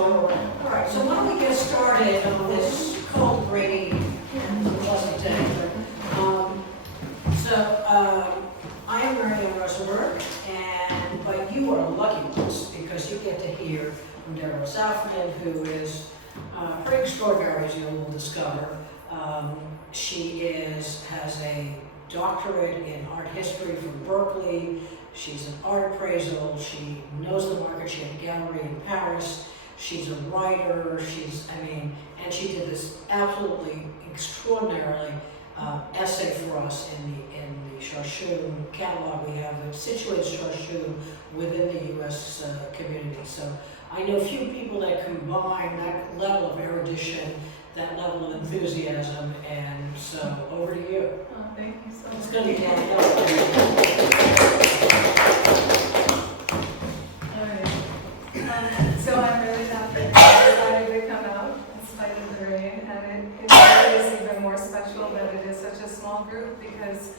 All right, so why don't we get started on this cold, rainy, pleasant day. I am Marianne Rosenberg, but you are lucky ones because you get to hear from Deborah Zafman, who is pretty extraordinary, as you will discover. She has a doctorate in art history from Berkeley. She's an art appraisal. She knows the market. She had a gallery in Paris. She's a writer. And she did this absolutely extraordinarily essay for us in the Charchoune catalog. We have a situated Charchoune within the U.S. Community. So I know few people that combine that level of erudition, that level of enthusiasm, and so over to you. Oh, thank you so much. It's going to be downhill. All right. So I'm really happy I decided to come out in spite of the rain, and it is even more special that it is such a small group because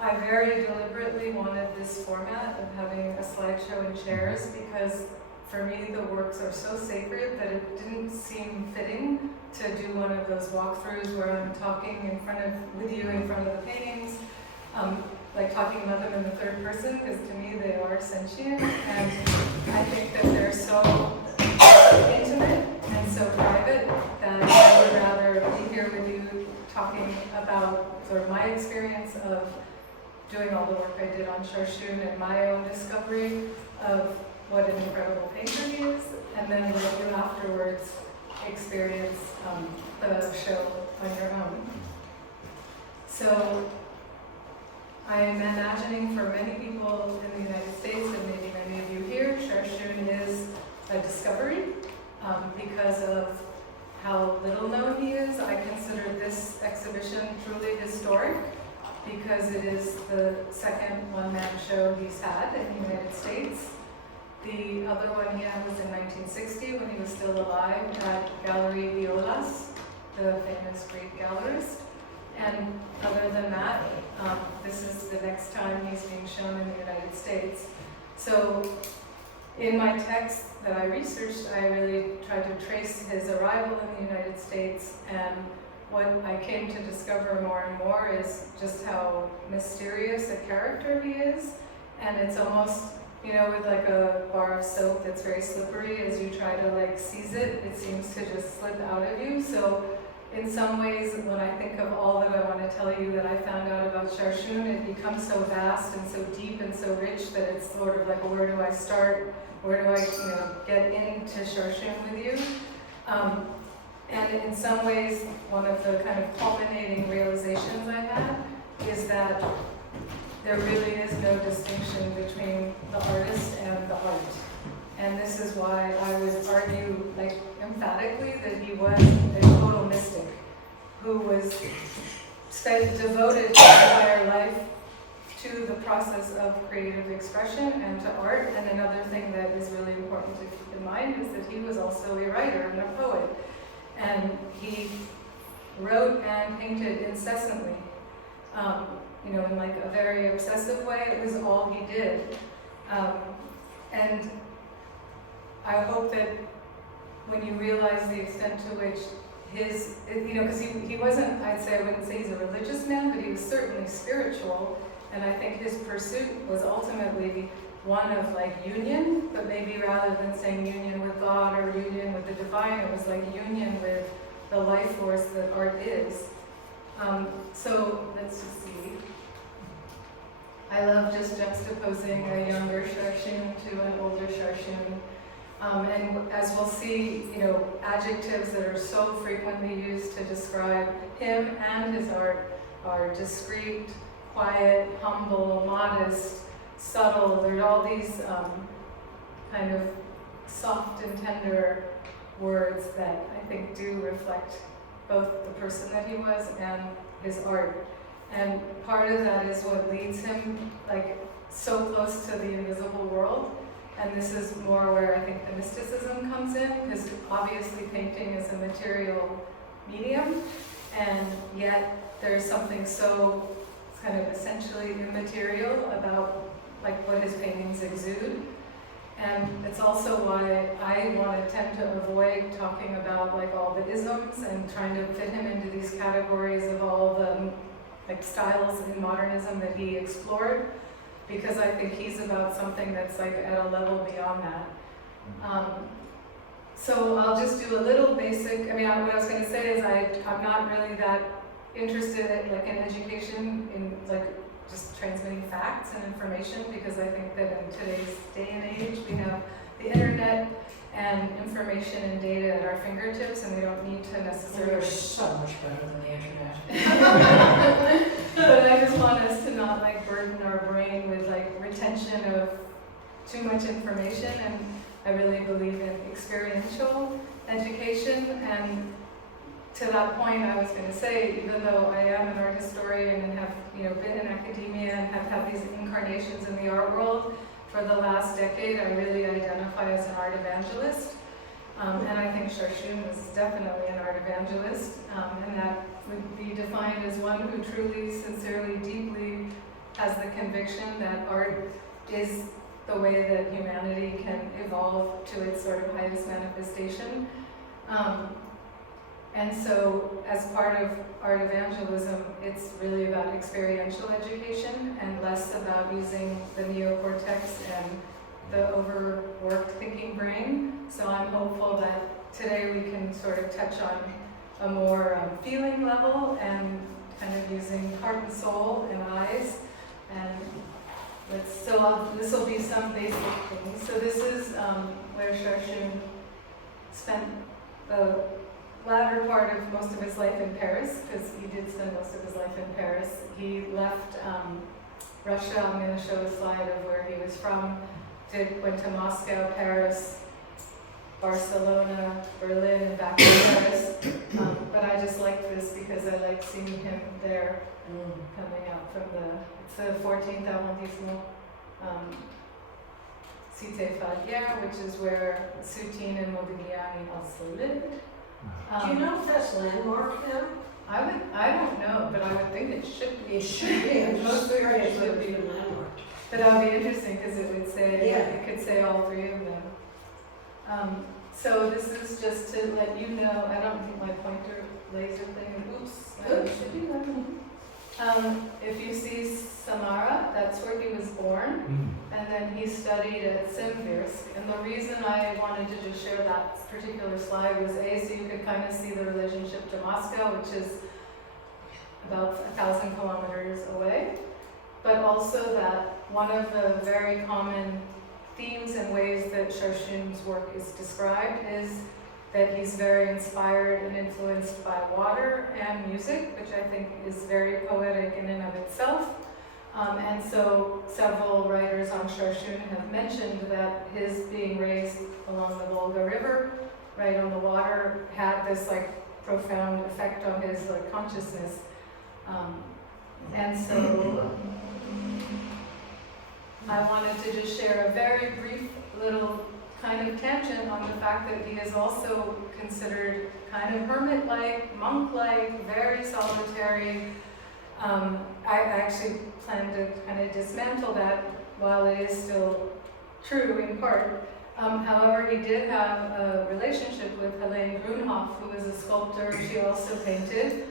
I very deliberately wanted this format of having a slideshow in chairs because for me the works are so sacred that it didn't seem fitting to do one of those walkthroughs where I'm talking with you in front of the paintings, like talking about them in the third person, because to me they are sentient, and I think that they're so intimate and so private that I would rather be here with you talking about sort of my experience of doing all the work I did on Charchoune and my own discovery of what an incredible painter he is, and then let you afterwards experience the show on your own. So I am imagining for many people in the United States, and maybe many of you here, Charchoune is a discovery because of how little known he is. I consider this exhibition truly historic because it is the second one-man show he's had in the United States. The other one he had was in 1960 when he was still alive at Gallery Violas, the famous Greek gallerist. And other than that, this is the next time he's being shown in the United States. So in my text that I researched, I really tried to trace his arrival in the United States, and what I came to discover more and more is just how mysterious a character he is. And it's almost, with like a bar of soap that's very slippery, as you try to seize it, it seems to just slip out of you. So in some ways, when I think of all that I want to tell you that I found out about Charchoune, it becomes so vast and so deep and so rich that it's sort of like, where do I start? Where do I get into Charchoune with you? And in some ways, one of the kind of culminating realizations I had is that there really is no distinction between the artist and the art. And this is why I would argue, emphatically, that he was a total mystic who was devoted his entire life to the process of creative expression and to art. And another thing that is really important to keep in mind is that he was also a writer and a poet. And he wrote and painted incessantly. In a very obsessive way. It was all he did. And I hope that when you realize the extent to which because he wasn't, I wouldn't say he's a religious man, but he was certainly spiritual. And I think his pursuit was ultimately one of union, but maybe rather than saying union with God or union with the divine, it was union with the life force that art is. So let's just see. I love just juxtaposing a younger Charchoune to an older Charchoune. And as we'll see, adjectives that are so frequently used to describe him and his art are discreet, quiet, humble, modest, subtle. There are all these kind of soft and tender words that I think do reflect both the person that he was and his art. And part of that is what leads him so close to the invisible world. And this is more where I think the mysticism comes in, because obviously painting is a material medium, and yet there's something so kind of essentially immaterial about what his paintings exude. And it's also why I want to tend to avoid talking about like all the isms and trying to fit him into these categories of all the like styles in modernism that he explored, because I think he's about something that's like at a level beyond that. So I'll just do a little basic, what I was going to say is I'm not really that interested in education, in like just transmitting facts and information, because I think that in today's day and age we have the internet and information and data at our fingertips, and we don't need to necessarily... We're so much better than the internet. But I just want us to not like burden our brain with like retention of too much information, and I really believe in experiential education. And to that point, I was going to say, even though I am an art historian and have been in academia and have had these incarnations in the art world for the last decade, I really identify as an art evangelist. And I think Charchoune is definitely an art evangelist, and that would be defined as one who truly, sincerely, deeply has the conviction that art is the way that humanity can evolve to its sort of highest manifestation. And so, as part of art evangelism, it's really about experiential education and less about using the neocortex and the overworked thinking brain. So I'm hopeful that today we can sort of touch on a more feeling level and kind of using heart and soul and eyes. And this will be some basic things. So this is where Charchoune spent the latter part of most of his life in Paris, because he did spend most of his life in Paris. He left Russia. I'm going to show a slide of where he was from. Went to Moscow, Paris, Barcelona, Berlin, and back to Paris. But I just like this because I like seeing him there, coming out from it's the 14th arrondissement, Cité Falguière, which is where Soutine and Modigliani also lived. Do you know if that's landmark now? I don't know, but I would think it should be. It should be. In most areas would be landmark. But that would be interesting because it would say, Yeah. it could say all three of them. So this is just to let you know, I don't think my pointer laser thing, should be that. If you see Samara, that's where he was born, and then he studied at Simbirsk. And the reason I wanted to just share that particular slide was so you could kind of see the relationship to Moscow, which is about 1,000 kilometers away, but also that one of the very common themes and ways that Charchoune's work is described is that he's very inspired and influenced by water and music, which I think is very poetic in and of itself. And so several writers on Charchoune have mentioned that his being raised along the Volga River, right on the water, had this like profound effect on his like consciousness. And so I wanted to just share a very brief little kind of tangent on the fact that he is also considered kind of hermit-like, monk-like, very solitary. I actually plan to kind of dismantle that while it is still true in part. However, he did have a relationship with Helene Grunhoff, who was a sculptor. She also painted.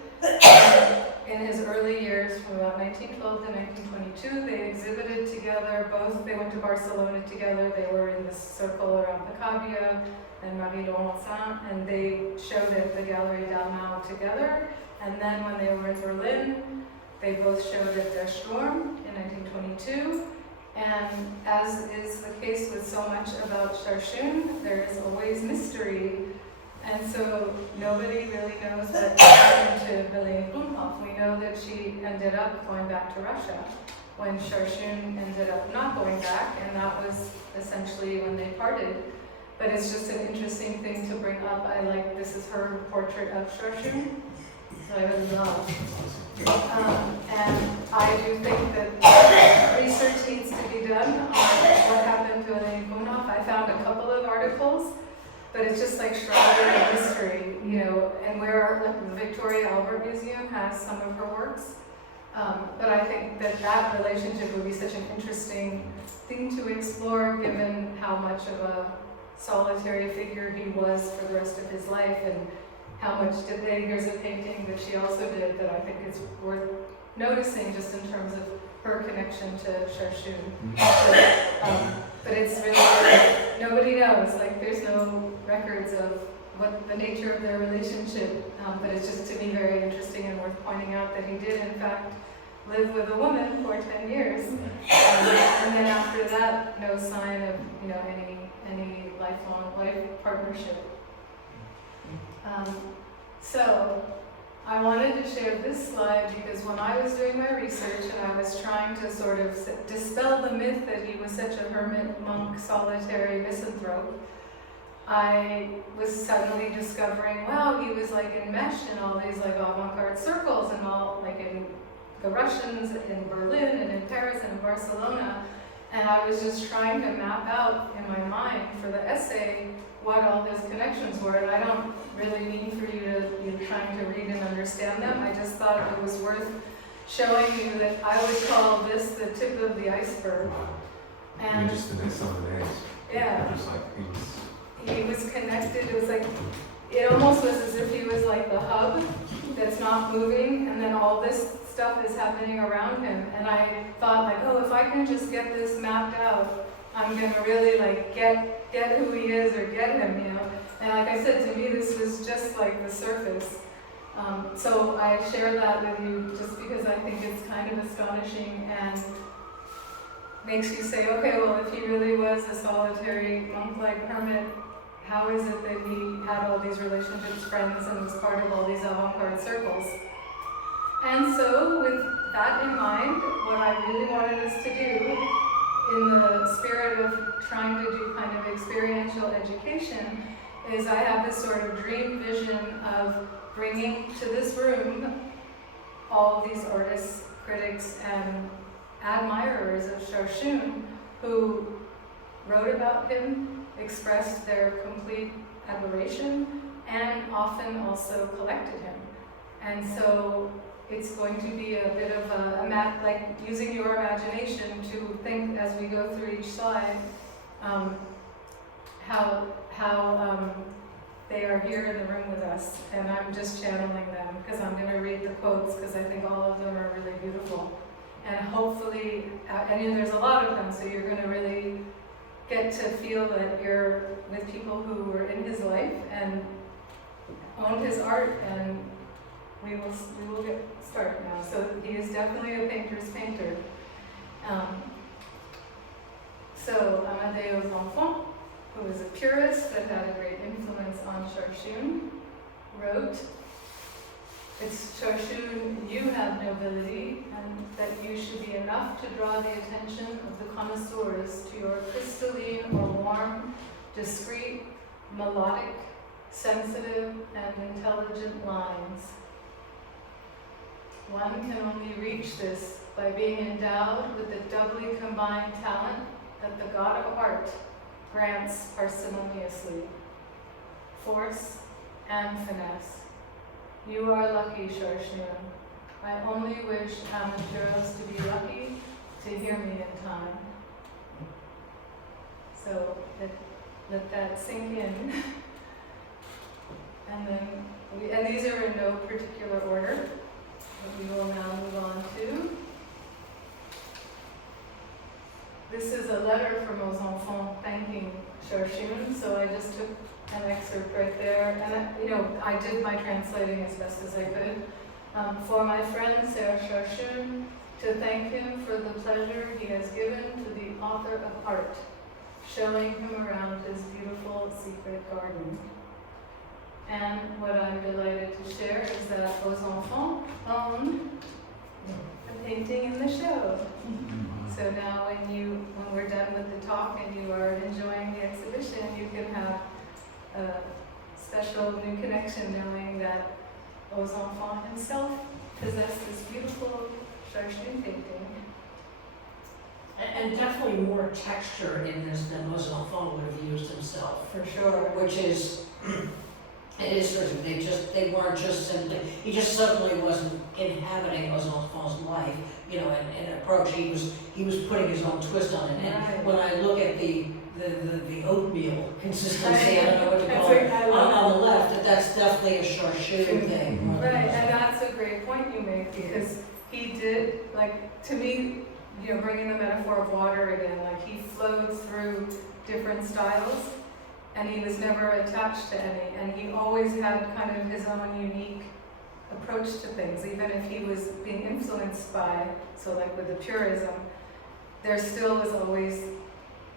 In his early years, from about 1912 to 1922, they exhibited together. They went to Barcelona together. They were in this circle around Picabia and Marie-Laurencin, and they showed at the Galerie d'Almau together. And then when they were in Berlin, they both showed at Der Sturm in 1922. And as is the case with so much about Charchoune, there is always mystery. And so nobody really knows what happened to Helene Grunhoff. We know that she ended up going back to Russia when Charchoune ended up not going back, and that was essentially when they parted. But it's just an interesting thing to bring up. This is her portrait of Charchoune, so I really love. And I do think that research needs to be done on what happened to Helene Grunhoff. I found a couple of articles, but it's just like shrouded in mystery, and where the Victoria Albert Museum has some of her works. But I think that relationship would be such an interesting thing to explore, given how much of a solitary figure he was for the rest of his life, and how much here's a painting that she also did that I think is worth noticing, just in terms of her connection to Charchoune. But it's really, nobody knows, like there's no records of what the nature of their relationship, but it's just to me very interesting and worth pointing out that he did in fact live with a woman for 10 years. And then after that, no sign of any lifelong life partnership. So I wanted to share this slide because when I was doing my research and I was trying to sort of dispel the myth that he was such a hermit, monk, solitary misanthrope, I was suddenly discovering, wow, he was like enmeshed in all these like avant-garde circles and all, like in the Russians, in Berlin and in Paris and in Barcelona. And I was just trying to map out in my mind for the essay what all his connections were. And I don't really mean for you to be trying to read and understand them. I just thought it was worth showing you that I would call this the tip of the iceberg. And just the next on the names. Yeah. It was like he was connected. It was like, it almost was as if he was like the hub that's not moving, and then all this stuff is happening around him. And I thought like, oh, if I can just get this mapped out, I'm gonna really like get who he is or get him, you know. And like I said, to me, this was just like the surface. So I share that with you just because I think it's kind of astonishing and makes you say, okay, well, if he really was a solitary monk-like hermit, how is it that he had all these relationships, friends, and was part of all these avant-garde circles? And so with that in mind, what I really wanted us to do, in the spirit of trying to do kind of experiential education, is I have this sort of dream vision of bringing to this room all of these artists, critics, and admirers of Charchoune who wrote about him, expressed their complete admiration, and often also collected him. And so it's going to be a bit of like using your imagination to think as we go through each slide how they are here in the room with us. And I'm just channeling them because I'm going to read the quotes because I think all of them are really beautiful. And hopefully, and there's a lot of them, so you're going to really get to feel that you're with people who were in his life and owned his art, and we will get started now. So he is definitely a painter's painter. So Amadeo Zafman, who was a purist that had a great influence on Charchoune, wrote, "It's Charchoune, you have nobility, and that you should be enough to draw the attention of the connoisseurs to your crystalline or warm, discreet, melodic, sensitive, and intelligent lines. One can only reach this by being endowed with the doubly combined talent that the God of art grants parsimoniously, force and finesse. You are lucky, Charchoune. I only wish amateurs to be lucky to hear me in time." So let that sink in. And then, and these are in no particular order, but we will now move on to. This is a letter from aux enfants thanking Charchoune, so I just took an excerpt right there, and I did my translating as best as I could. For my friend Serge Charchoune, to thank him for the pleasure he has given to the author of art, showing him around his beautiful secret garden. And what I'm delighted to share is that aux enfants own a painting in the show. So now when we're done with the talk and you are enjoying the exhibition, you can have a special new connection knowing that aux enfants himself possessed this beautiful Charchoune painting. And definitely more texture in this than aux enfants would have used himself. For sure. Which is It is certain, they weren't just simply, he just suddenly wasn't inhabiting Rosenberg's life, you know, and approach, he was putting his own twist on it. And Right. when I look at the oatmeal consistency, I don't know what to call That's it, right, I love on the left, that's definitely a Charchoune thing. more than Right, anything. and that's a great point you make, because he did, like, to me, you know, bringing the metaphor of water again, like, he flowed through different styles, and he was never attached to any, and he always had kind of his own unique approach to things, even if he was being influenced by, so like with the purism, there still was always,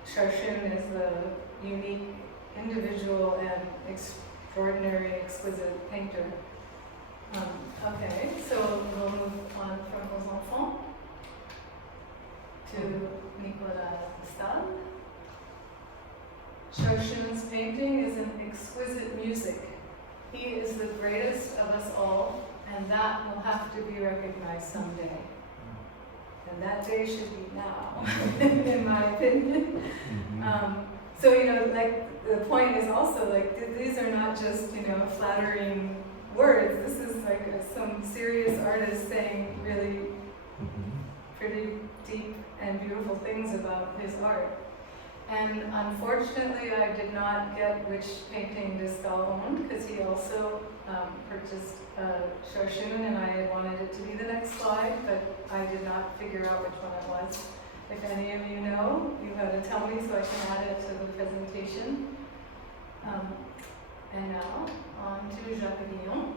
Charchoune is the unique individual and extraordinary, exquisite painter. Okay, so we'll move on from Aux Enfants to Nicolas Stahl. Charchoune's painting is an exquisite music. He is the greatest of us all, and that will have to be recognized someday. And that day should be now, in my opinion. So, you know, like, the point is also, like, these are not just, you know, flattering words. This is like some serious artist saying really pretty deep and beautiful things about his art. And unfortunately, I did not get which painting de Stael owned, because he also purchased Charchoune, and I had wanted it to be the next slide, but I did not figure out which one it was. If any of you know, you have to tell me so I can add it to the presentation. And now, on to Jacques Guillon.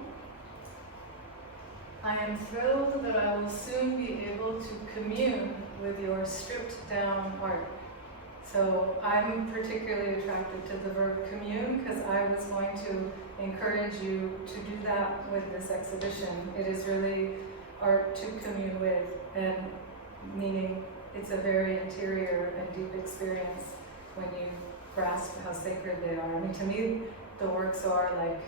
I am thrilled that I will soon be able to commune with your stripped down art. So I'm particularly attracted to the verb commune, because I was going to encourage you to do that with this exhibition. It is really art to commune with, and meaning it's a very interior and deep experience when you grasp how sacred they are. I mean, to me, the works are like,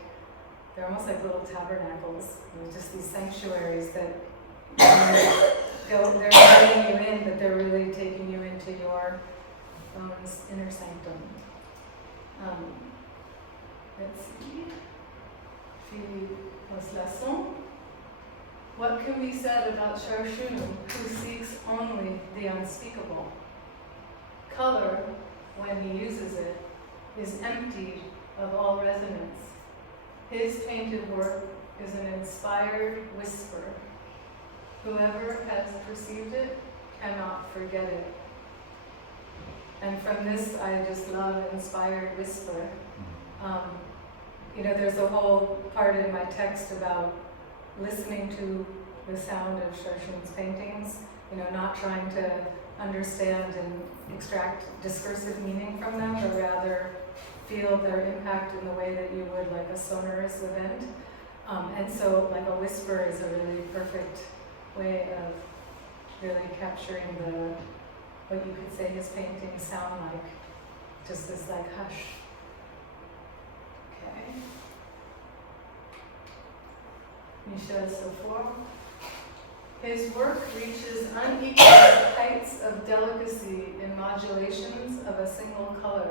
they're almost like little tabernacles. They're just these sanctuaries that they're letting you in, but they're really taking you into your own inner sanctum. Let's see. Philippe Oslasson. What can be said about Charchoune, who seeks only the unspeakable? Color, when he uses it, is emptied of all resonance. His painted work is an inspired whisper. Whoever has perceived it cannot forget it. And from this, I just love inspired whisper. You know, there's a whole part in my text about listening to the sound of Charchoune's paintings, you know, not trying to understand and extract discursive meaning from them, but rather feel their impact in the way that you would like a sonorous event. And so like a whisper is a really perfect way of really capturing what you could say his paintings sound like, just this like hush. Okay. Michel Sofort. His work reaches unequal heights of delicacy in modulations of a single color.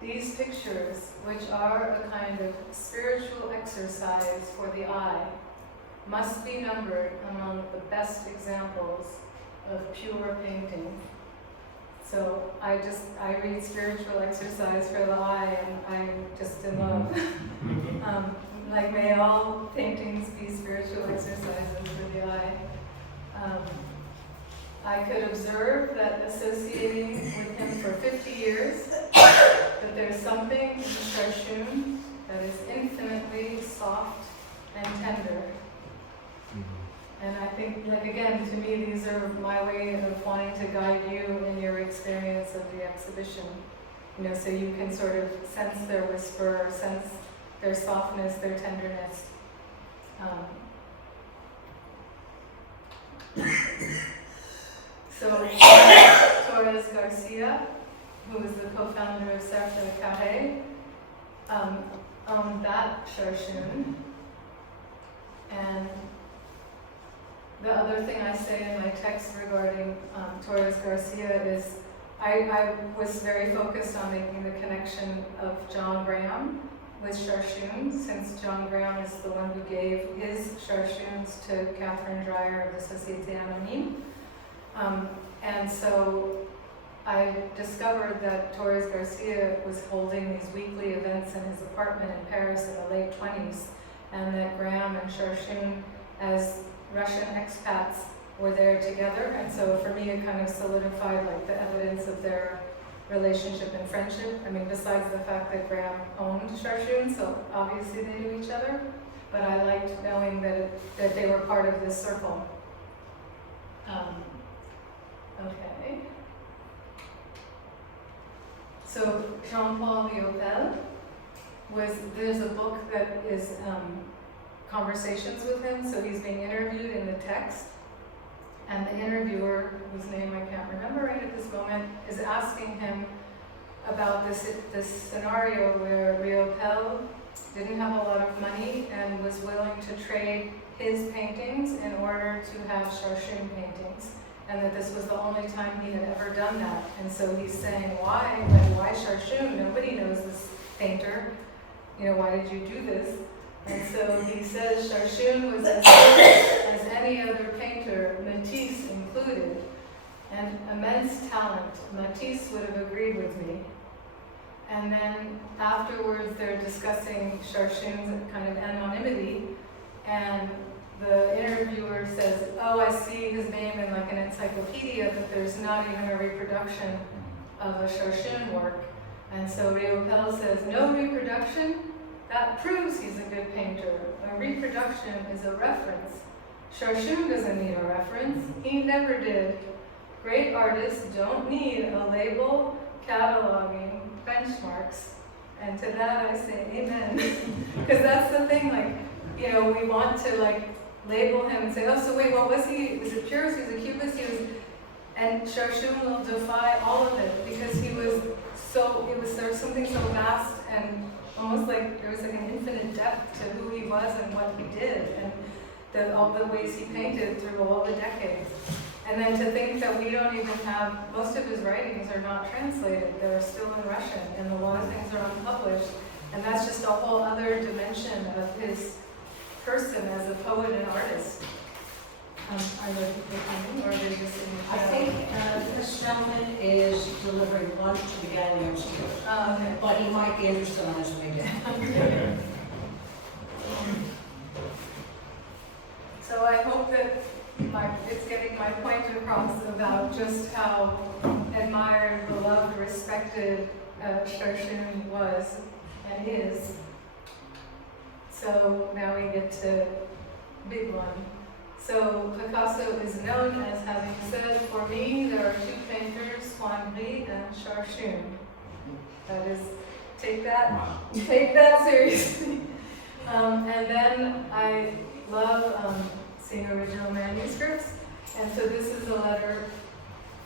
These pictures, which are a kind of spiritual exercise for the eye, must be numbered among the best examples of pure painting. So I read spiritual exercise for the eye, and I'm just in love. Like, may all paintings be spiritual exercises for the eye. I could observe that associating with him for 50 years, that there's something in Charchoune that is infinitely soft and tender. And I think, like, again, to me, these are my way of wanting to guide you in your experience of the exhibition. You know, so you can sort of sense their whisper, sense their softness, their tenderness. So Torres Garcia, who is the co-founder of Cercle Carré, owned that Charchoune. And the other thing I say in my text regarding Torres Garcia is I was very focused on making the connection of John Graham with Charchoune, since John Graham is the one who gave his Charchounes to Catherine Dreyer of the Société Anonyme. And so I discovered that Torres Garcia was holding these weekly events in his apartment in Paris in the late 20s, and that Graham and Charchoune, as Russian expats, were there together. And so for me, it kind of solidified like the evidence of their relationship and friendship. I mean, besides the fact that Graham owned Charchoune, so obviously they knew each other, but I liked knowing that they were part of this circle. Okay. So Jean-Paul Riopel there's a book that is conversations with him, so he's being interviewed in the text, and the interviewer, whose name I can't remember right at this moment, is asking him about this scenario where Riopel didn't have a lot of money and was willing to trade his paintings in order to have Charchoune paintings, and that this was the only time he had ever done that. And so he's saying, why? Like, why Charchoune? Nobody knows this painter. You know, why did you do this? And so he says Charchoune was as good as any other painter, Matisse included, and immense talent. Matisse would have agreed with me. And then afterwards they're discussing Charchoune's kind of anonymity, and the interviewer says, oh, I see his name in like an encyclopedia, but there's not even a reproduction of a Charchoune work. And so Riopel says, no reproduction? That proves he's a good painter. A reproduction is a reference. Charchoune doesn't need a reference. He never did. Great artists don't need a label, cataloging, benchmarks. And to that I say amen. Because that's the thing, like, you know, we want to like label him and say, oh, so wait, what was he? Was it purist? He was a cubist? He was, and Charchoune will defy all of it because there was something so vast and almost like there was like an infinite depth to who he was and what he did, and all the ways he painted through all the decades. And then to think that we don't even have, most of his writings are not translated, they're still in Russian, and a lot of things are unpublished. And that's just a whole other dimension of his person as a poet and artist. Are there people coming, or are they just in the I think this gentleman is delivering lunch to the gallery upstairs, okay. but he might be interested on his way down. So I hope that it's getting my point across about just how admired, beloved, respected Charchoune was and is. So now we get to big one. So Picasso is known as having said, for me, there are two painters, Swanby and Charchoune. That is, take that seriously. And then I love seeing original manuscripts. And so this is a letter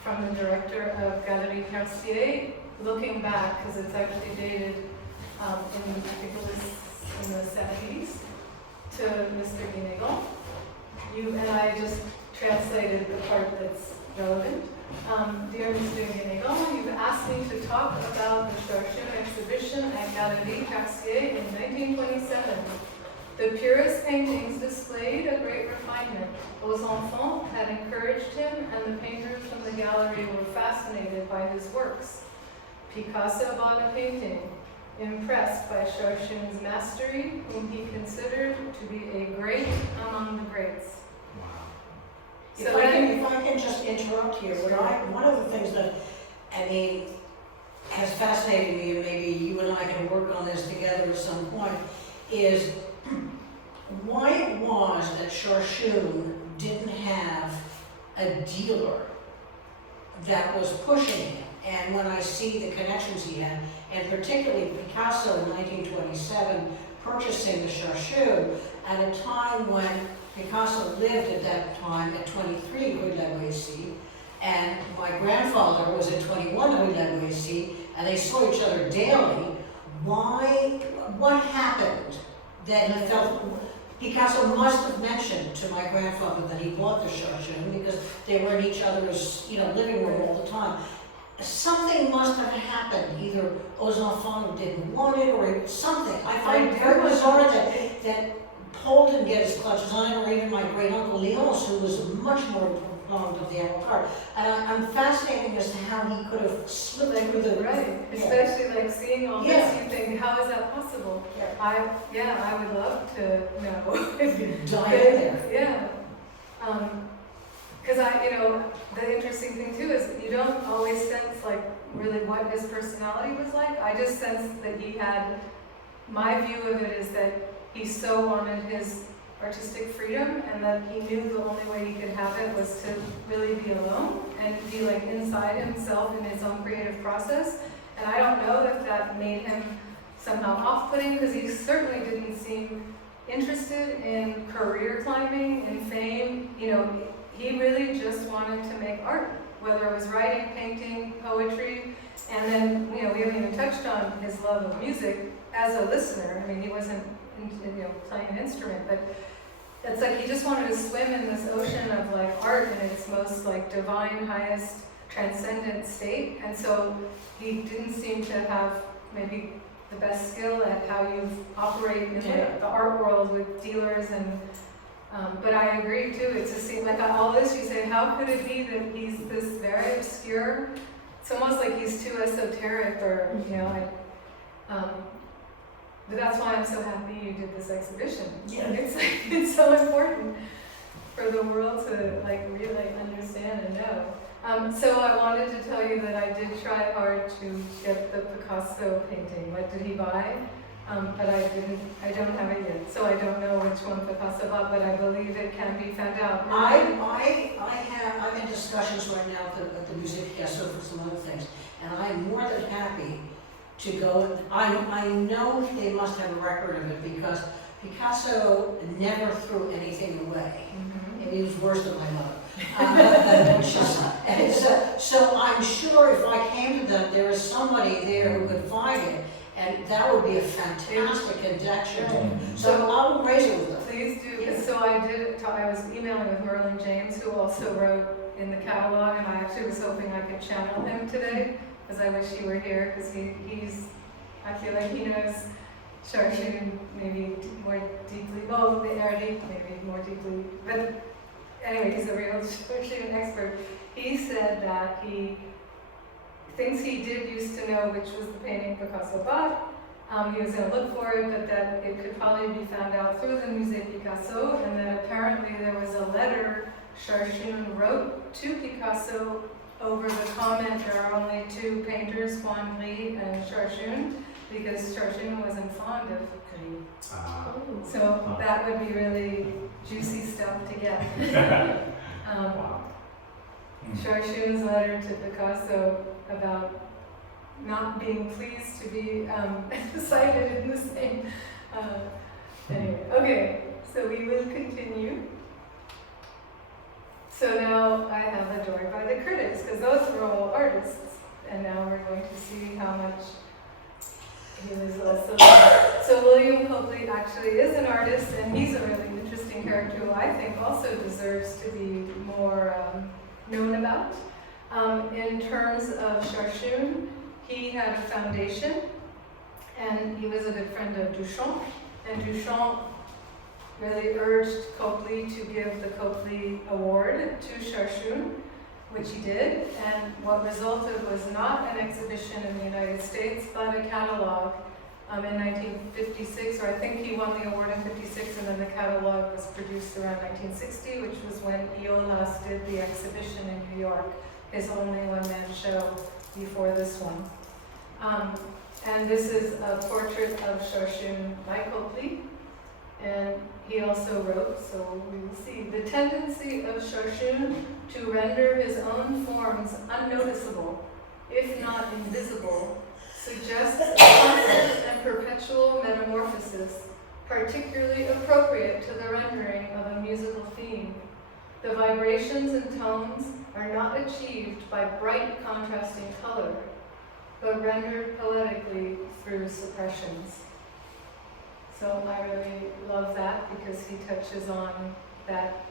from the director of Galerie Cartier, looking back, because it's actually dated I think it was in the 70s, to Mr. Guinégon. And I just translated the part that's relevant. Dear Mr. Guinégon, you've asked me to talk about the Charchoune exhibition at Galerie Cartier in 1927. The purest paintings displayed a great refinement. Aux Enfants had encouraged him, and the painters from the gallery were fascinated by his works. Picasso bought a painting, impressed by Charchoune's mastery, whom he considered to be a great among the greats. If I can just interrupt here, one of the things that, has fascinated me, and maybe you and I can work on this together at some point, is why it was that Charchoune didn't have a dealer that was pushing him. And when I see the connections he had, and particularly Picasso in 1927 purchasing the Charchoune at a time when Picasso lived at that time at 23 Rue de la Boétie, and my grandfather was at 21 Rue de la Boétie, and they saw each other daily. What happened that he felt? Picasso must have mentioned to my grandfather that he bought the Charchoune because they were in each other's, living room all the time. Something must have happened. Either Aux Enfants didn't want it, or something. I that Paul didn't get his clutches on it, or even my great uncle Leos, who was much more proponent of the avant-garde. And I'm fascinated as to how he could have slipped through the Right, especially like seeing all Yeah. this, you think, how is that possible? I would love to know. dive in there. Yeah. Because the interesting thing too is you don't always sense like really what his personality was like. I just sensed that he had, my view of it is that he so wanted his artistic freedom, and that he knew the only way he could have it was to really be alone and be like inside himself in his own creative process. And I don't know if that made him somehow off-putting, because he certainly didn't seem interested in career climbing, in fame. He really just wanted to make art, whether it was writing, painting, poetry, and then, we haven't even touched on his love of music as a listener. I mean, he wasn't playing an instrument, but it's like he just wanted to swim in this ocean of like art in its most like divine, highest, transcendent state. And so he didn't seem to have maybe the best skill at how you operate in the art world with dealers and but I agree too. It's a scene like all this. You say, how could it be that he's this very obscure? It's almost like he's too esoteric, or but that's why I'm so happy you did this exhibition. Yeah. It's so important for the world to like really understand and know. So I wanted to tell you that I did try hard to get the Picasso painting. What did he buy? But I don't have it yet, so I don't know which one Picasso bought, but I believe it can be found out. I'm in discussions right now at the Musée Picasso for some other things, and I'm more than happy to go. I know they must have a record of it, because Picasso never threw anything away. Mm-hmm. And he was worse than my mother. So I'm sure if I came to them, there is somebody there who could find it, and that would be a fantastic connection. So I will raise it with them. Please do. Yeah. So I was emailing with Merlin James, who also wrote in the catalog, and I actually was hoping I could channel him today, because I wish he were here, because I feel like he knows Charchoune maybe more deeply, well, the Arabic maybe more deeply, but anyway, he's a real Charchoune expert. He said that he thinks he did used to know which was the painting Picasso bought. He was going to look for it, but that it could probably be found out through the Musée Picasso, and that apparently there was a letter Charchoune wrote to Picasso over the comment there are only two painters, Juan Gris and Charchoune, because Charchoune wasn't fond of Gris. So that would be really juicy stuff to get. Charchoune's letter to Picasso about not being pleased to be cited in the same. Anyway, okay, so we will continue. So now I have Adored by the Critics, because those were all artists, and now we're going to see how much he was also. So William Copley actually is an artist, and he's a really interesting character who I think also deserves to be more known about. In terms of Charchoune, he had a foundation, and he was a good friend of Duchamp, and Duchamp really urged Copley to give the Copley Award to Charchoune, which he did, and what resulted was not an exhibition in the United States, but a catalog in 1956, or I think he won the award in 56, and then the catalog was produced around 1960, which was when Eolas did the exhibition in New York, his only one-man show before this one. And this is a portrait of Charchoune by Copley, and he also wrote, so we will see, the tendency of Charchoune to render his own forms unnoticeable, if not invisible, suggests a constant and perpetual metamorphosis, particularly appropriate to the rendering of a musical theme. The vibrations and tones are not achieved by bright contrasting color, but rendered poetically through suppressions. So I really love that, because he touches on that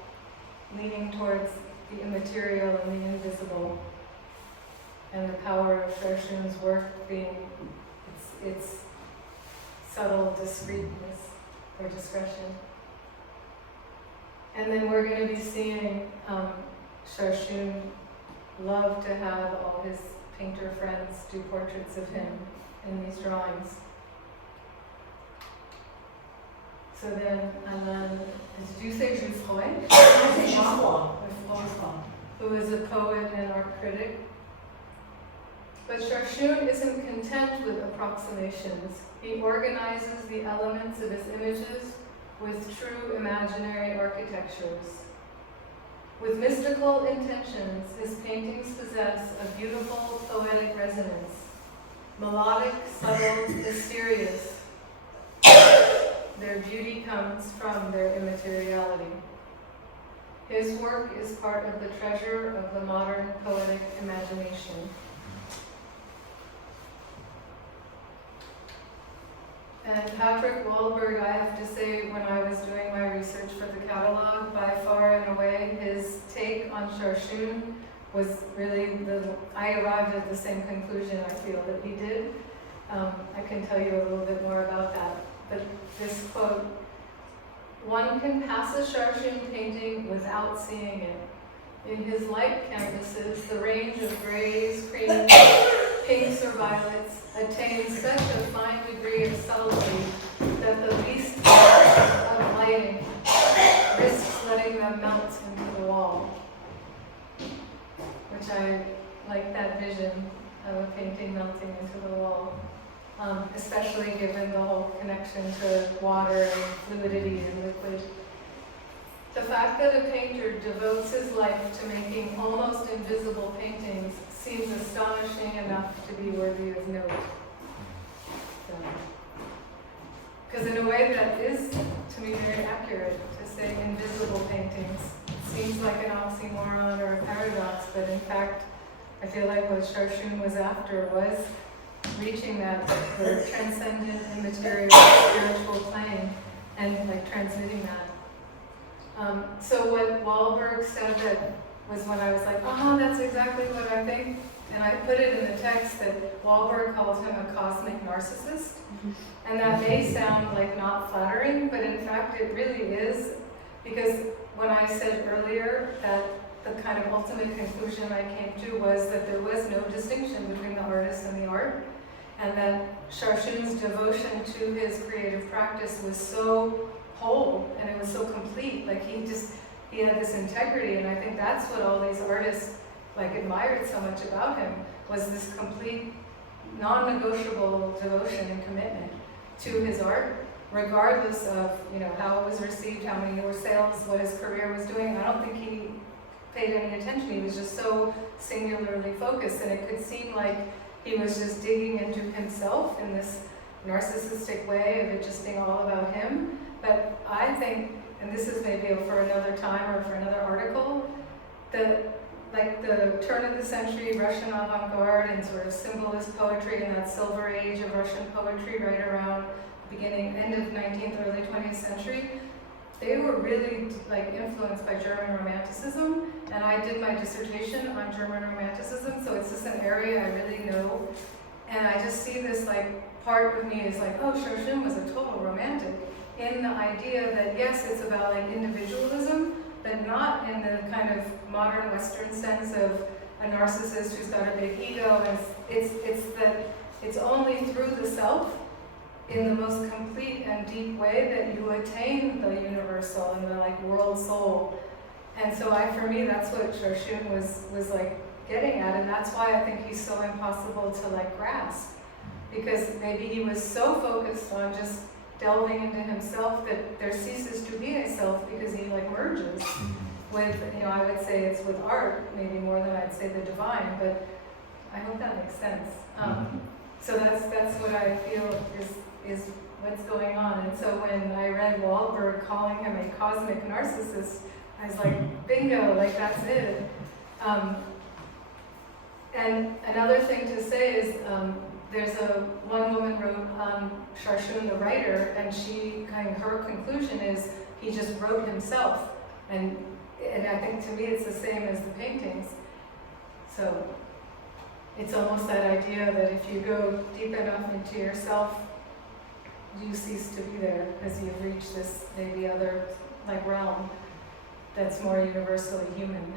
leaning towards the immaterial and the invisible, and the power of Charchoune's work being its subtle discreteness. or discretion. And then we're going to be seeing Charchoune love to have all his painter friends do portraits of him in these drawings. So then, and then, did you say Jouffroy? I say Jouffroy. Who is a poet and art critic. But Charchoune isn't content with approximations. He organizes the elements of his images with true imaginary architectures. With mystical intentions, his paintings possess a beautiful poetic resonance, melodic, subtle, mysterious. Their beauty comes from their immateriality. His work is part of the treasure of the modern poetic imagination. And Patrick Wahlberg, I have to say, when I was doing my research for the catalog, by far and away, his take on Charchoune was really I arrived at the same conclusion I feel that he did. I can tell you a little bit more about that. But this quote, "One can pass a Charchoune painting without seeing it. In his light canvases, the range of grays, creams, pinks, or violets attains such a fine degree of subtlety that the least of lighting risks letting them melt into the wall." Which I like that vision of a painting melting into the wall, especially given the whole connection to water and fluidity and liquid. The fact that a painter devotes his life to making almost invisible paintings seems astonishing enough to be worthy of note. Because in a way that is, to me, very accurate to say invisible paintings. It seems like an oxymoron or a paradox, but in fact, I feel like what Charchoune was after was reaching that the transcendent, immaterial, spiritual plane and like transmitting that. So what Wahlberg said that was when I was like, oh, that's exactly what I think. And I put it in the text that Wahlberg calls him a cosmic narcissist. And that may sound like not flattering, but in fact it really is. Because when I said earlier that the kind of ultimate conclusion I came to was that there was no distinction between the artist and the art, and that Charchoune's devotion to his creative practice was so whole and it was so complete. Like he had this integrity, and I think that's what all these artists like admired so much about him, was this complete, non-negotiable devotion and commitment to his art, regardless of how it was received, how many more sales, what his career was doing. I don't think he paid any attention. He was just so singularly focused, and it could seem like he was just digging into himself in this narcissistic way of it just being all about him. But I think, and this is maybe for another time or for another article, that like the turn of the century Russian avant-garde and sort of symbolist poetry in that silver age of Russian poetry right around the end of 19th, early 20th century, they were really like influenced by German Romanticism, and I did my dissertation on German Romanticism, so it's just an area I really know, and I just see this like part of me is like, oh, Charchoune was a total romantic in the idea that yes, it's about like individualism, but not in the kind of modern Western sense of a narcissist who's got a big ego, and it's that it's only through the self in the most complete and deep way that you attain the universal and the like world soul. And so for me, that's what Charchoune was like getting at, and that's why I think he's so impossible to like grasp, because maybe he was so focused on just delving into himself that there ceases to be a self, because he like merges with, I would say it's with art, maybe more than I'd say the divine, but I hope that makes sense. So that's what I feel is what's going on. And so when I read Wahlberg calling him a cosmic narcissist, I was like, bingo, like that's it. And another thing to say is, there's one woman wrote Charchoune, the writer, and her conclusion is he just wrote himself, and I think to me it's the same as the paintings. So it's almost that idea that if you go deep enough into yourself, you cease to be there because you've reached this maybe other like realm that's more universally human.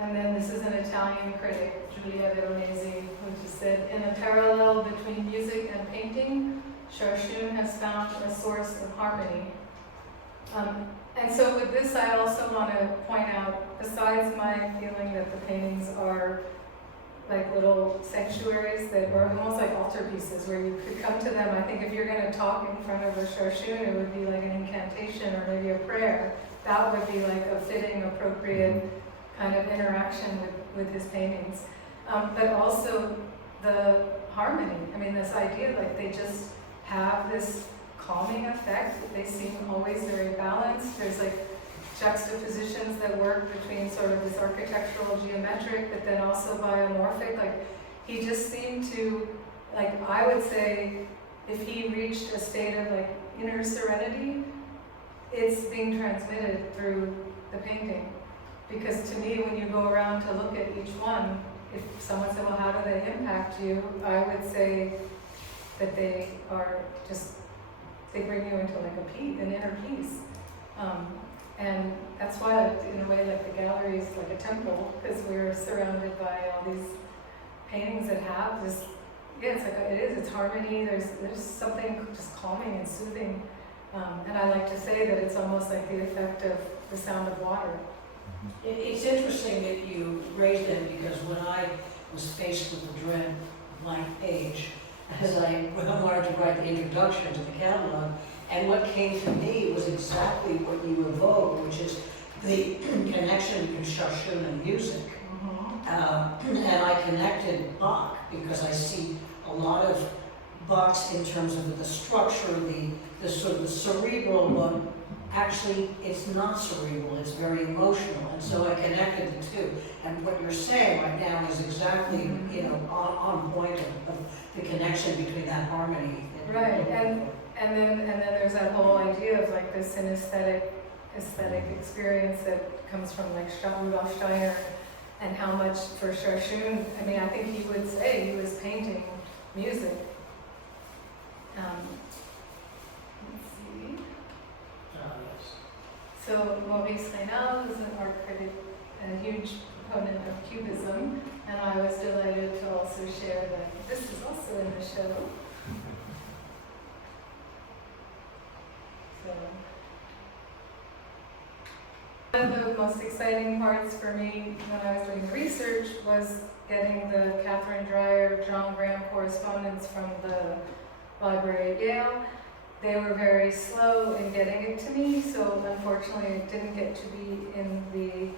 And then this is an Italian critic, Giulia Veronese, who just said, in a parallel between music and painting, Charchoune has found a source of harmony. And so with this, I also want to point out, besides my feeling that the paintings are like little sanctuaries that are almost like altar pieces where you could come to them. I think if you're going to talk in front of a Charchoune, it would be like an incantation or maybe a prayer. That would be like a fitting, appropriate kind of interaction with his paintings. But also the harmony. I mean, this idea, like they just have this calming effect. They seem always very balanced. There's like juxtapositions that work between sort of this architectural geometric, but then also biomorphic. Like he just seemed to, like I would say, if he reached a state of like inner serenity, it's being transmitted through the painting. Because to me, when you go around to look at each one, if someone said, well, how do they impact you? I would say that they are just, they bring you into like a peace, an inner peace. And that's why, in a way, like the gallery is like a temple, because we're surrounded by all these paintings that have this, yeah, it's like, it's harmony, there's something just calming and soothing. And I like to say that it's almost like the effect of the sound of water. It's interesting that you raised it, because when I was faced with the dread of blank page, as I wanted to write the introduction to the catalog, and what came to me was exactly what you evoked, which is the connection between Charchoune and music. And I connected Bach, because I see a lot of Bach's in terms of the structure, the sort of the cerebral one. Actually, it's not cerebral, it's very emotional, and so I connected the two. And what you're saying right now is exactly, you know, on point of the connection between that harmony. Right, and then there's that whole idea of like this aesthetic experience that comes from like Rudolf Steiner, and how much for Charchoune, I mean, I think he would say he was painting music. So Maurice Reynal is an art critic and a huge proponent of Cubism, and I was delighted to also share that this is also in the show. So, one of the most exciting parts for me when I was doing research was getting the Catherine Dreyer, John Graham correspondence from the library at Yale. They were very slow in getting it to me, so unfortunately it didn't get to be in the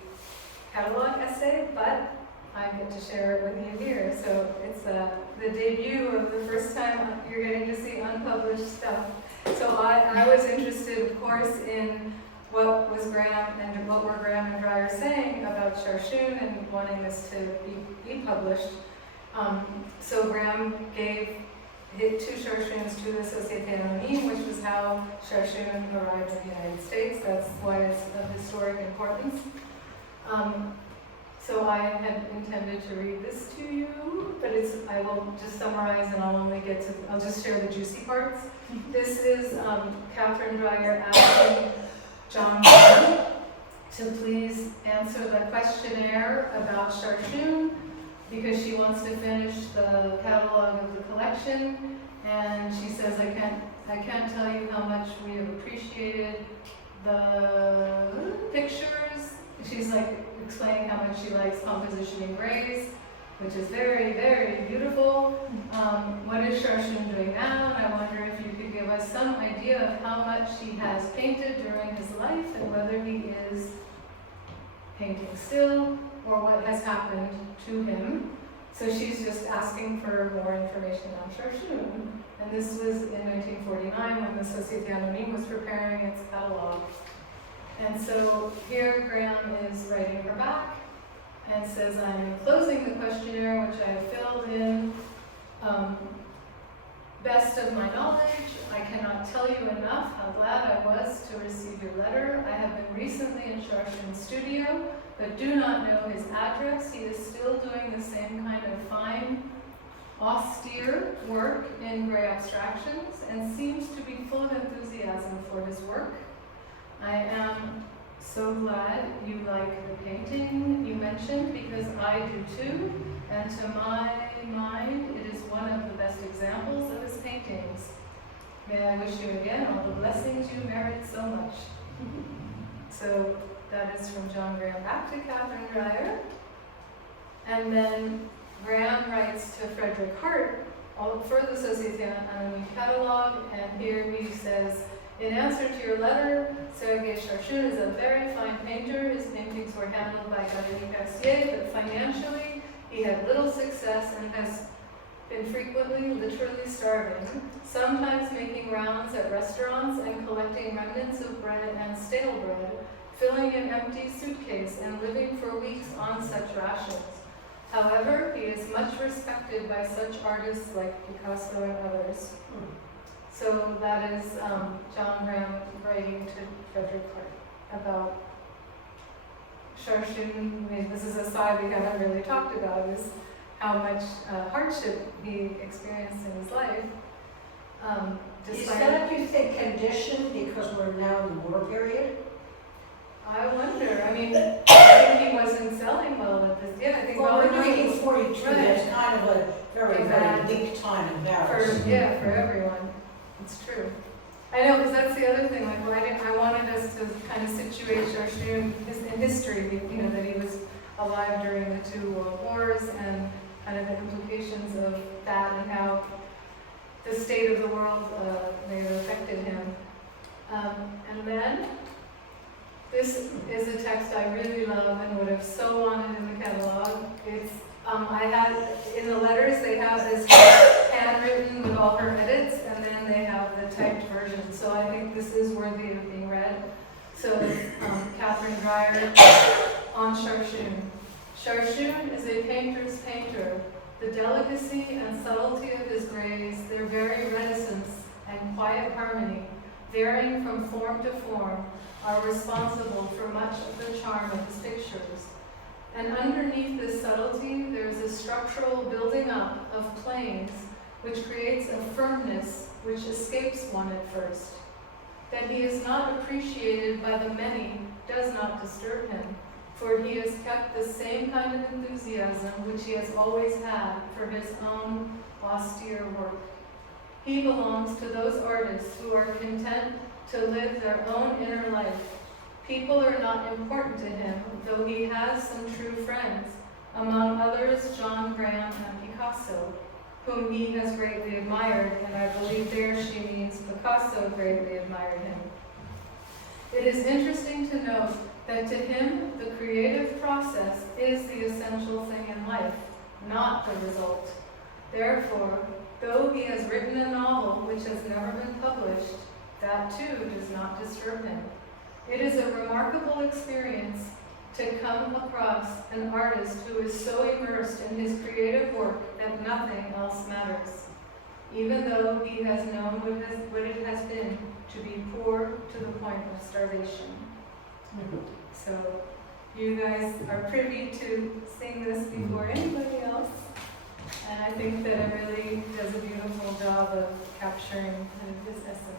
catalog essay, but I get to share it with you here. So it's the debut of the first time you're getting to see unpublished stuff. So I was interested, of course, in what was Graham and what were Graham and Dreyer saying about Charchoune and wanting this to be published. So Graham gave it to Charchoune's to the Société Anonyme, which was how Charchoune arrived in the United States. That's why it's of historic importance. So I had intended to read this to you, but I will just summarize, and I'll just share the juicy parts. This is Catherine Dreyer asking John Graham to please answer the questionnaire about Charchoune, because she wants to finish the catalog of the collection, and she says, I can't tell you how much we have appreciated the pictures. She's like explaining how much she likes composition in grays, which is very, very beautiful. What is Charchoune doing now? And I wonder if you could give us some idea of how much he has painted during his life, and whether he is painting still, or what has happened to him. So she's just asking for more information on Charchoune. And this was in 1949 when the Société Anonyme was preparing its catalog. And so here Graham is writing her back and says, I'm closing the questionnaire, which I have filled in. Best of my knowledge, I cannot tell you enough how glad I was to receive your letter. I have been recently in Charchoune's studio, but do not know his address. He is still doing the same kind of fine austere work in gray abstractions and seems to be full of enthusiasm for his work. I am so glad you like the painting you mentioned, because I do too, and to my mind it is one of the best examples of his paintings. May I wish you again all the blessings you merit so much. So that is from John Graham back to Catherine Dreyer. And then Graham writes to Frederick Hart for the Société Anonyme Catalogue, and here he says, in answer to your letter, Serge Charchoune is a very fine painter. His paintings were handled by Galerie Cartier, but financially he had little success and has been frequently literally starving, sometimes making rounds at restaurants and collecting remnants of bread and stale bread, filling an empty suitcase and living for weeks on such rations. However, he is much respected by such artists like Picasso and others. So that is John Graham writing to Frederick Hart about Charchoune. I mean, this is a side we haven't really talked about, is how much hardship he experienced in his life. Is that, you think, conditioned because we're now in the war period? I wonder. I mean, I think he wasn't selling well at this. Yeah, I think Well, in all he was 1942, right. there's kind of a very, very bleak time in Paris. for everyone. It's true. I know, because that's the other thing. Like, I wanted us to kind of situate Charchoune in history. You know, that he was alive during the 2 world wars and kind of the implications of that and how the state of the world may have affected him. And then this is a text I really love and would have so wanted in the catalog. It's I had in the letters they have this handwritten with all her edits, and then they have the typed version. So I think this is worthy of being read. So Catherine Dreyer on Charchoune. Charchoune is a painter's painter. The delicacy and subtlety of his grays, their very reticence and quiet harmony, varying from form to form, are responsible for much of the charm of his pictures. And underneath this subtlety, there is a structural building up of planes which creates a firmness which escapes one at first. That he is not appreciated by the many does not disturb him, for he has kept the same kind of enthusiasm which he has always had for his own austere work. He belongs to those artists who are content to live their own inner life. People are not important to him, though he has some true friends, among others John Graham and Picasso, whom he has greatly admired, and I believe there she means Picasso greatly admired him. It is interesting to note that to him the creative process is the essential thing in life, not the result. Therefore, though he has written a novel which has never been published, that too does not disturb him. It is a remarkable experience to come across an artist who is so immersed in his creative work that nothing else matters, even though he has known what it has been to be poor to the point of starvation. So you guys are privy to seeing this before anybody else, and I think that it really does a beautiful job of capturing kind of his essence.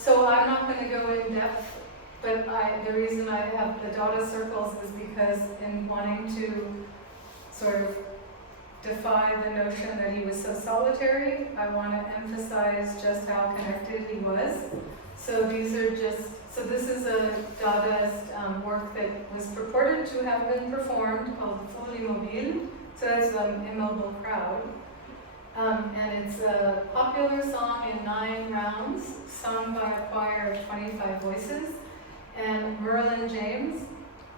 So I'm not going to go in depth, but the reason I have the dotted circles is because in wanting to sort of defy the notion that he was so solitary, I want to emphasize just how connected he was. So these are so this is a Dadaist work that was purported to have been performed called Folie Mobile, so that's an immobile crowd. And it's a popular song in 9 rounds, sung by a choir of 25 voices. And Merlin James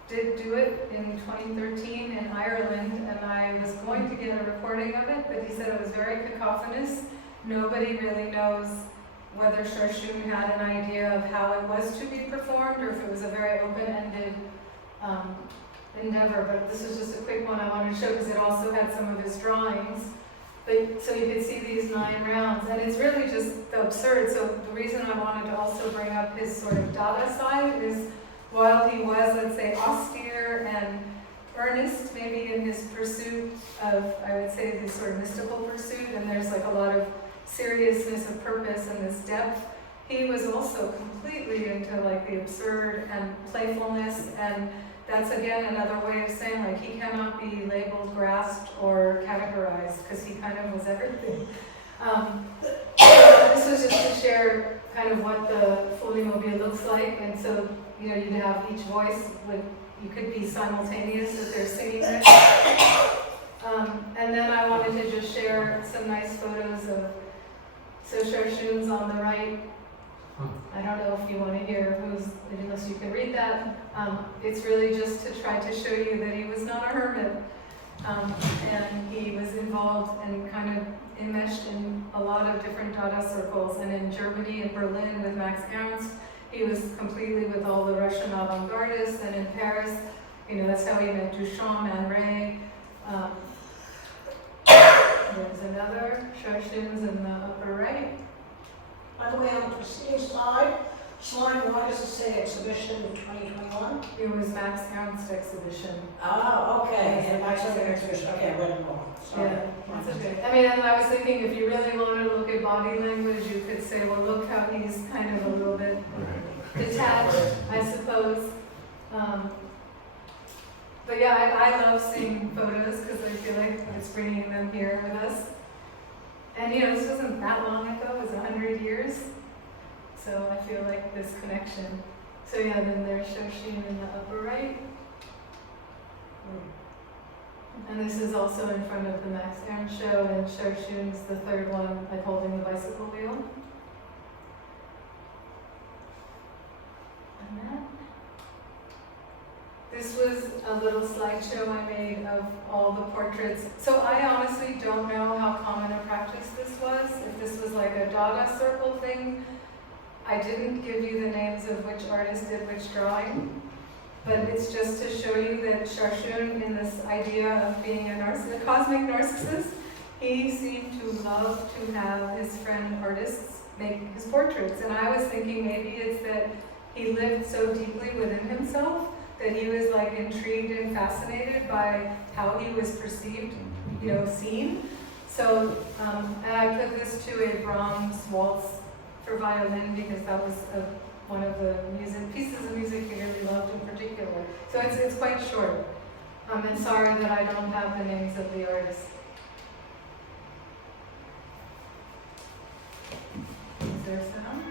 did do it in 2013 in Ireland, and I was going to get a recording of it, but he said it was very cacophonous. Nobody really knows whether Charchoune had an idea of how it was to be performed, or if it was a very open-ended endeavor. But this was just a quick one I wanted to show because it also had some of his drawings. But, so you could see these 9 rounds, and it's really just absurd. So the reason I wanted to also bring up his sort of Dada side is while he was, let's say, austere and earnest maybe in his pursuit of, I would say, this sort of mystical pursuit, and there's like a lot of seriousness of purpose and this depth. He was also completely into like the absurd and playfulness, and that's again another way of saying like he cannot be labeled, grasped, or categorized because he kind of was everything. This was just to share kind of what the Foliemobile looks like, and so you know you'd have each voice with, you could be simultaneous as they're singing it. And then I wanted to just share some nice photos of Serge Charchoune's on the right. I don't know if you want to hear who's, unless you can read that. It's really just to try to show you that he was not a hermit. And he was involved and kind of enmeshed in a lot of different Dada circles. And in Germany and Berlin with Max Ernst, he was completely with all the Russian avant-gardists. And in Paris, you know, that's how he met Duchamp, Man Ray. There's another, Charchoune's in the upper right. By the way, on the preceding slide, why does it say exhibition 2021? It was Max Ernst exhibition. Oh, okay, and Max Ernst exhibition, okay, I read it wrong, sorry. Yeah, that's okay. I mean, and I was thinking if you really wanted to look at body language, you could say, well, look how he's kind of a little bit detached, I suppose. But yeah, I love seeing photos because I feel like it's bringing them here with us. And you know, this wasn't that long ago, it was 100 years. So I feel like this connection. So yeah, then there's Charchoune in the upper right. And this is also in front of the Max Ernst show, and Charchoune's the third one, like holding the bicycle wheel. And then, this was a little slideshow I made of all the portraits. So I honestly don't know how common a practice this was. If this was like a Dada circle thing, I didn't give you the names of which artist did which drawing, but it's just to show you that Charchoune, in this idea of being a cosmic narcissist, he seemed to love to have his friend artists make his portraits. And I was thinking maybe it's that he lived so deeply within himself that he was like intrigued and fascinated by how he was perceived, you know, seen. So, and I put this to a Brahms waltz for violin because that was one of the pieces of music he really loved in particular. So it's quite short. And sorry that I don't have the names of the artists. Is there sound?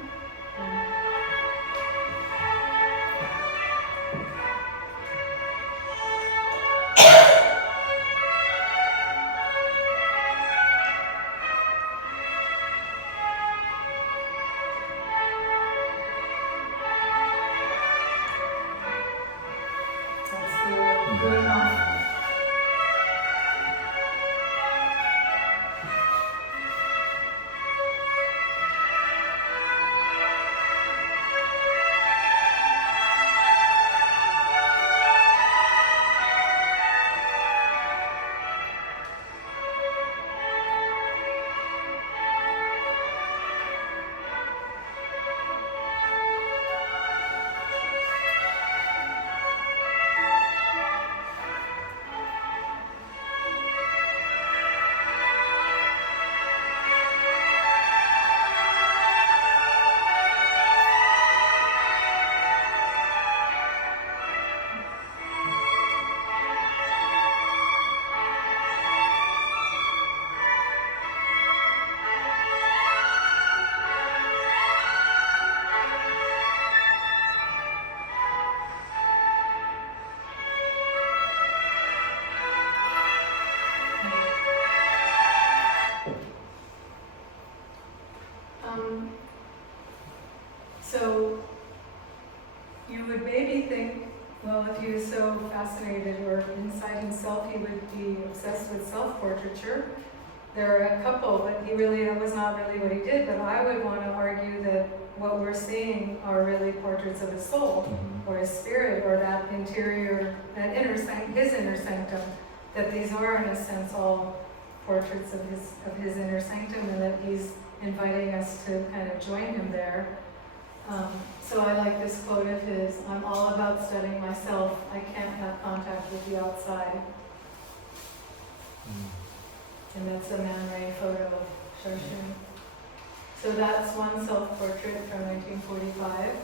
So you would maybe think, well, if he was so fascinated or inside himself, he would be obsessed with self-portraiture. There are a couple, but that was not really what he did. But I would want to argue that what we're seeing are really portraits of his soul, or his spirit, or that interior, his inner sanctum. That these are, in a sense, all portraits of his inner sanctum, and that he's inviting us to kind of join him there. So I like this quote of his, "I'm all about studying myself. I can't have contact with the outside." And that's a Man Ray photo of Charchoune. So that's one self-portrait from 1945.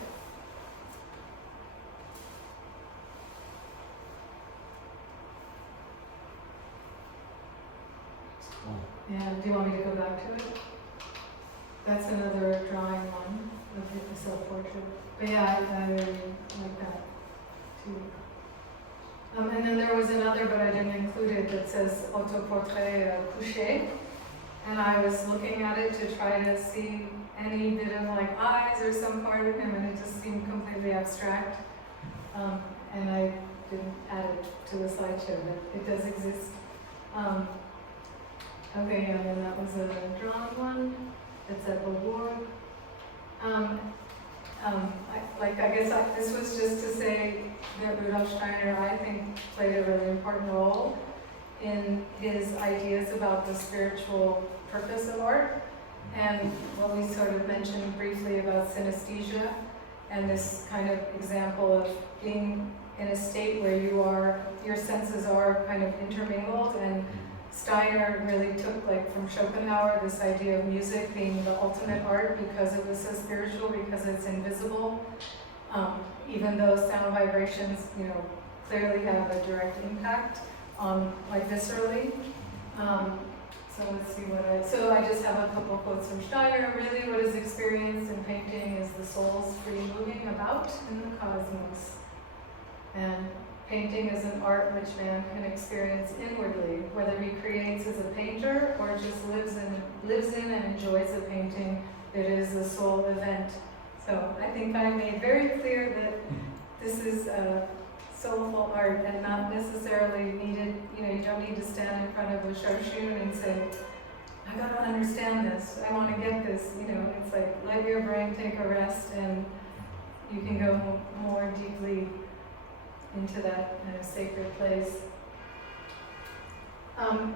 Yeah, do you want me to go back to it? That's another drawing one of the self-portrait. But yeah, I really like that too. And then there was another, but I didn't include it, that says autoportrait couché. And I was looking at it to try to see any bit of like eyes or some part of him, and it just seemed completely abstract. And I didn't add it to the slideshow, but it does exist. Okay, and then that was a drawn one. It's at Beaubourg. This was just to say that Rudolf Steiner, I think, played a really important role in his ideas about the spiritual purpose of art, and what we sort of mentioned briefly about synesthesia, and this kind of example of being in a state where your senses are kind of intermingled, and Steiner really took, like, from Schopenhauer, this idea of music being the ultimate art because it was so spiritual, because it's invisible, even though sound vibrations, clearly have a direct impact on, like, viscerally. So let's see so I just have a couple quotes from Steiner. Really what is experienced in painting is the soul's free moving about in the cosmos. And painting is an art which man can experience inwardly, whether he creates as a painter or just lives in and enjoys a painting. It is a soul event. So I think I made very clear that this is soulful art and not necessarily needed, you don't need to stand in front of a Charchoune and say, I gotta understand this, I wanna get this, it's like, let your brain take a rest and you can go more deeply into that kind of sacred place.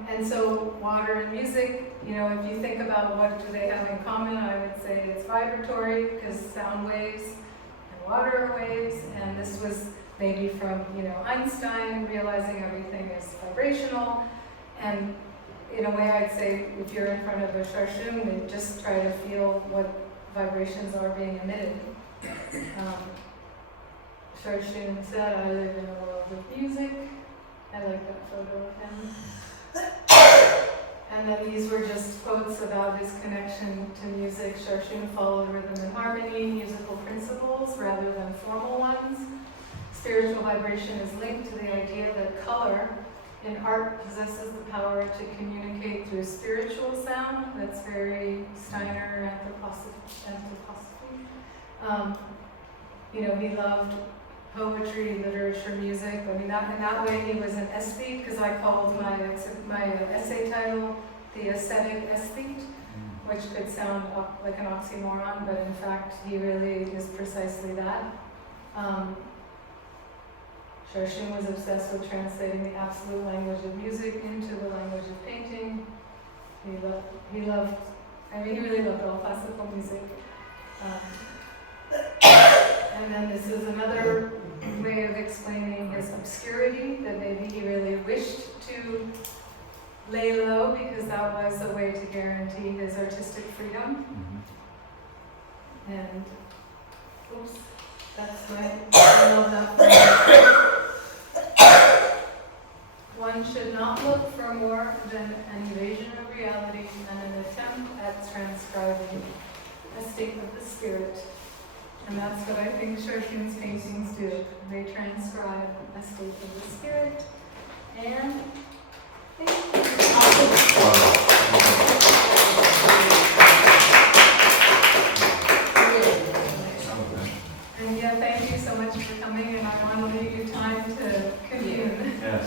And so water and music, if you think about what do they have in common, I would say it's vibratory, because sound waves and water are waves, and this was maybe from Einstein realizing everything is vibrational. And in a way I'd say if you're in front of a Charchoune, then just try to feel what vibrations are being emitted. Charchoune said, I live in a world of music. I like that photo of him. And then these were just quotes about his connection to music. Charchoune followed rhythm and harmony, musical principles rather than formal ones. Spiritual vibration is linked to the idea that color in art possesses the power to communicate through spiritual sound. That's very Steiner anthroposophy. He loved poetry, literature, music. In that way he was an aesthete, because I called my essay title The Aesthetic Aesthete, which could sound like an oxymoron, but in fact he really is precisely that. Charchoune was obsessed with translating the absolute language of music into the language of painting. He really loved all classical music. And then this is another way of explaining his obscurity, that maybe he really wished to lay low because that was a way to guarantee his artistic freedom. And, oops, I love that. One should not look for more than an evasion of reality and an attempt at transcribing a state of the spirit. And that's what I think Charchoune's paintings do. They transcribe a state of the spirit. And thank you. And thank you so much for coming, and I want to leave you time to commune. Yes.